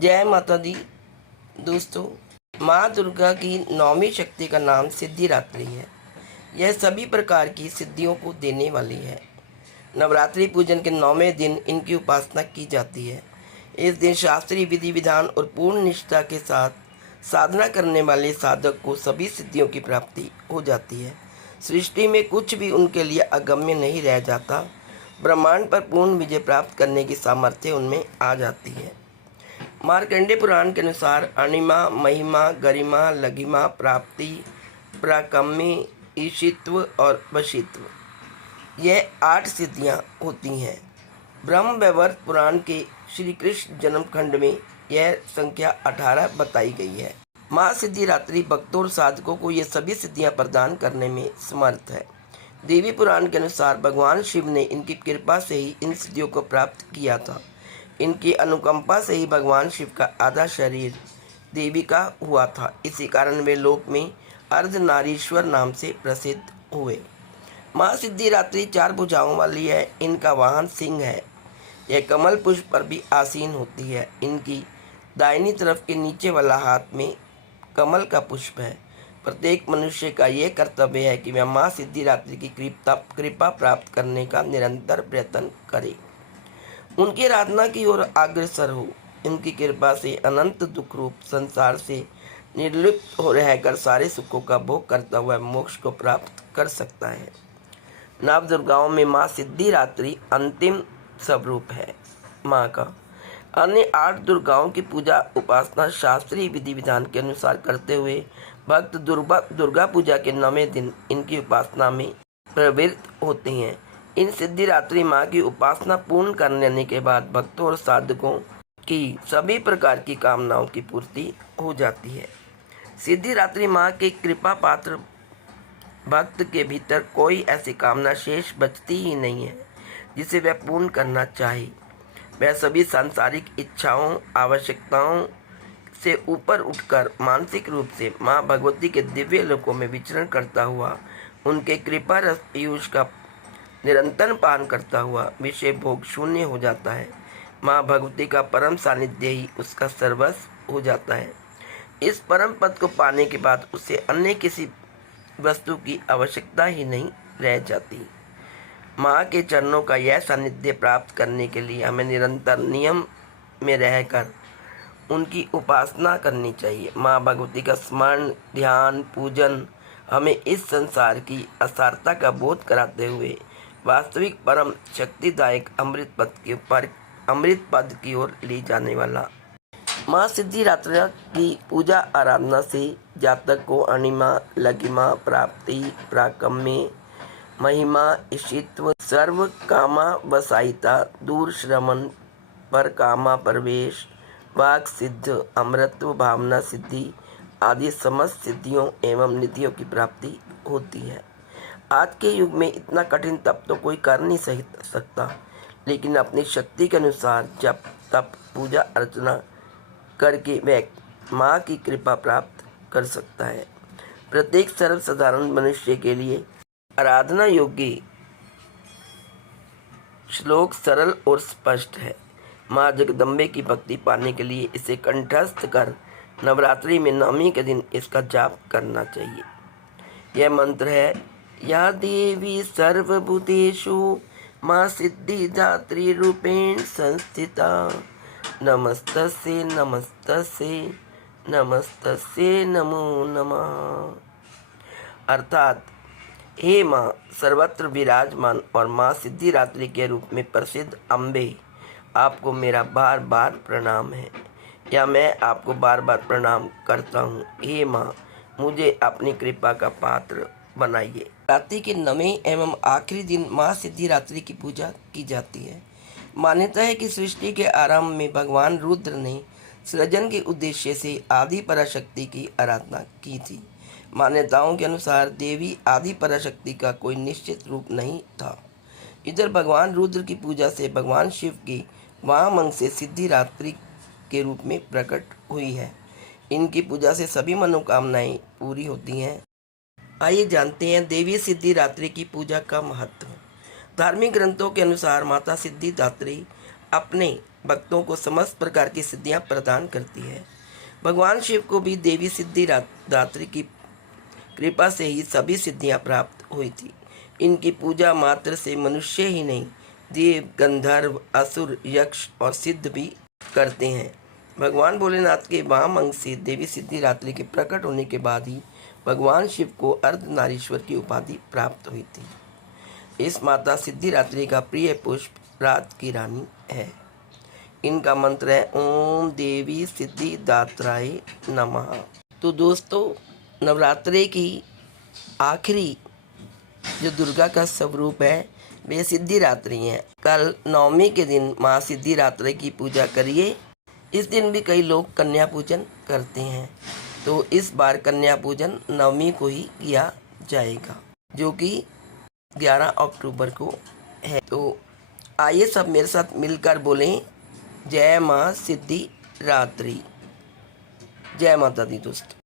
जय माता दी। दोस्तों, माँ दुर्गा की नौवीं शक्ति का नाम सिद्धिरात्रि है। यह सभी प्रकार की सिद्धियों को देने वाली है। नवरात्रि पूजन के 9वें दिन इनकी उपासना की जाती है। इस दिन शास्त्रीय विधि विधान और पूर्ण निष्ठा के साथ साधना करने वाले साधक को सभी सिद्धियों की प्राप्ति हो जाती है। सृष्टि में कुछ भी उनके लिए अगम्य नहीं रह जाता। ब्रह्मांड पर पूर्ण विजय प्राप्त करने की सामर्थ्य उनमें आ जाती है। मार्कंडेय पुराण के अनुसार अणिमा, महिमा, गरिमा, लघिमा, प्राप्ति, प्राकम्य, ईशित्व और वशित्व, यह 8 सिद्धियां होती हैं। ब्रह्म वैवर्त पुराण के श्री कृष्ण जन्म खंड में यह संख्या 18 बताई गई है। माँ सिद्धिरात्रि भक्तों और साधकों को ये सभी सिद्धियां प्रदान करने में समर्थ है। देवी पुराण के अनुसार भगवान शिव ने इनकी कृपा से ही इन सिद्धियों को प्राप्त किया था। इनकी अनुकंपा से ही भगवान शिव का आधा शरीर देवी का हुआ था। इसी कारण वे लोक में अर्धनारीश्वर नाम से प्रसिद्ध हुए। माँ सिद्धिरात्रि 4 भुजाओं वाली है। इनका वाहन सिंह है। यह कमल पुष्प पर भी आसीन होती है। इनकी दाहिनी तरफ के नीचे वाला हाथ में कमल का पुष्प है। प्रत्येक मनुष्य का यह कर्तव्य है कि वह माँ सिद्धिरात्रि की कृपा प्राप्त करने का निरंतर प्रयत्न करे, उनकी आराधना की ओर अग्रसर हो। इनकी कृपा से अनंत दुख रूप संसार से निर्लिप्त हो रहकर सारे सुखों का भोग करता हुआ मोक्ष को प्राप्त कर सकता है। नव दुर्गाओं में माँ सिद्धिरात्रि अंतिम स्वरूप है। माँ का अन्य 8 दुर्गाओं की पूजा उपासना शास्त्रीय विधि विधान के अनुसार करते हुए भक्त दुर्गा पूजा के 9वें दिन इनकी उपासना में प्रवृत्त होते हैं। इन सिद्धिरात्रि माँ की उपासना पूर्ण कर लेने के बाद भक्तों और साधकों की सभी प्रकार की कामनाओं की पूर्ति हो जाती है। सिद्धिरात्रि माँ के कृपा पात्र भक्त के भीतर कोई ऐसी कामना शेष बचती ही नहीं है जिसे वह पूर्ण करना चाहे। वह सभी सांसारिक इच्छाओं आवश्यकताओं से ऊपर उठकर मानसिक रूप से माँ भगवती के दिव्य लोकों में विचरण करता हुआ उनके कृपा रस पीयूष का निरंतर पान करता हुआ विषय भोग शून्य हो जाता है। माँ भगवती का परम सानिध्य ही उसका सर्वस्व हो जाता है। इस परम पद को पाने के बाद उसे अन्य किसी वस्तु की आवश्यकता ही नहीं रह जाती। माँ के चरणों का यह सानिध्य प्राप्त करने के लिए हमें निरंतर नियम में रहकर उनकी उपासना करनी चाहिए। माँ भगवती का स्मरण, ध्यान, पूजन हमें इस संसार की असारता का बोध कराते हुए वास्तविक परम शक्तिदायक अमृत पद की ओर ले जाने वाला। माँ सिद्धिरात्रि की पूजा आराधना से जातक को अणिमा, लघिमा, प्राप्ति, प्राकम्य, महिमा, ईशित्व, सर्व कामा वसायिता, दूर श्रमण, पर कामा प्रवेश, वाक सिद्ध, अमृतत्व, भावना सिद्धि आदि समस्त सिद्धियों एवं निधियों की प्राप्ति होती है। आज के युग में इतना कठिन तप तो कोई कर नहीं सकता, लेकिन अपनी शक्ति के अनुसार जप तप पूजा अर्चना करके वह माँ की कृपा प्राप्त कर सकता है। प्रत्येक सरल साधारण मनुष्य के लिए आराधना योग्य श्लोक सरल और स्पष्ट है। माँ जगदम्बे की भक्ति पाने के लिए इसे कंठस्थ कर नवरात्रि में 9वीं के दिन इसका जाप करना चाहिए। यह मंत्र है, या देवी सर्वभूतेषु माँ सिद्धिदात्री रूपेण संस्थिता, नमस्तस्यै नमस्तस्यै नमस्तस्यै नमो नमः। अर्थात, हे माँ सर्वत्र विराजमान और माँ सिद्धिरात्रि के रूप में प्रसिद्ध अम्बे, आपको मेरा बार बार प्रणाम है, या मैं आपको बार बार प्रणाम करता हूँ। हे माँ, मुझे अपनी कृपा का पात्र बनाइए। रात्रि के 9वें एवं आखिरी दिन माँ सिद्धिरात्रि की पूजा की जाती है। मान्यता है कि सृष्टि के आरंभ में भगवान रुद्र ने सृजन के उद्देश्य से आदि पराशक्ति की आराधना की थी। मान्यताओं के अनुसार देवी आदि पराशक्ति का कोई निश्चित रूप नहीं था। इधर भगवान रुद्र की पूजा से भगवान शिव की वामन से सिद्धिरात्रि के रूप में प्रकट हुई है। इनकी पूजा से सभी मनोकामनाएं पूरी होती हैं। आइए जानते हैं देवी सिद्धिरात्रि की पूजा का महत्व। धार्मिक ग्रंथों के अनुसार माता सिद्धिदात्री अपने भक्तों को समस्त प्रकार की सिद्धियां प्रदान करती है। भगवान शिव को भी देवी सिद्धिदात्री की कृपा से ही सभी सिद्धियां प्राप्त हुई थी। इनकी पूजा मात्र से मनुष्य ही नहीं, देव, गंधर्व, असुर, यक्ष और सिद्ध भी करते हैं। भगवान भोलेनाथ के वाम अंग से देवी सिद्धिदात्री के प्रकट होने के बाद ही भगवान शिव को अर्धनारीश्वर की उपाधि प्राप्त हुई थी। इस माता सिद्धिदात्री का प्रिय पुष्प रात की रानी है। इनका मंत्र है ओम देवी सिद्धिदात्राय नमः। तो दोस्तों, नवरात्रि की आखिरी जो दुर्गा का स्वरूप है वे सिद्धिदात्री हैं। कल नवमी के दिन माँ सिद्धिदात्री की पूजा करिए। इस दिन भी कई लोग कन्या पूजन करते हैं, तो इस बार कन्या पूजन नवमी को ही किया जाएगा, जो कि 11 अक्टूबर को है। तो आइए सब मेरे साथ मिलकर बोलें, जय माँ सिद्धिदात्री। जय माता दी दोस्तों।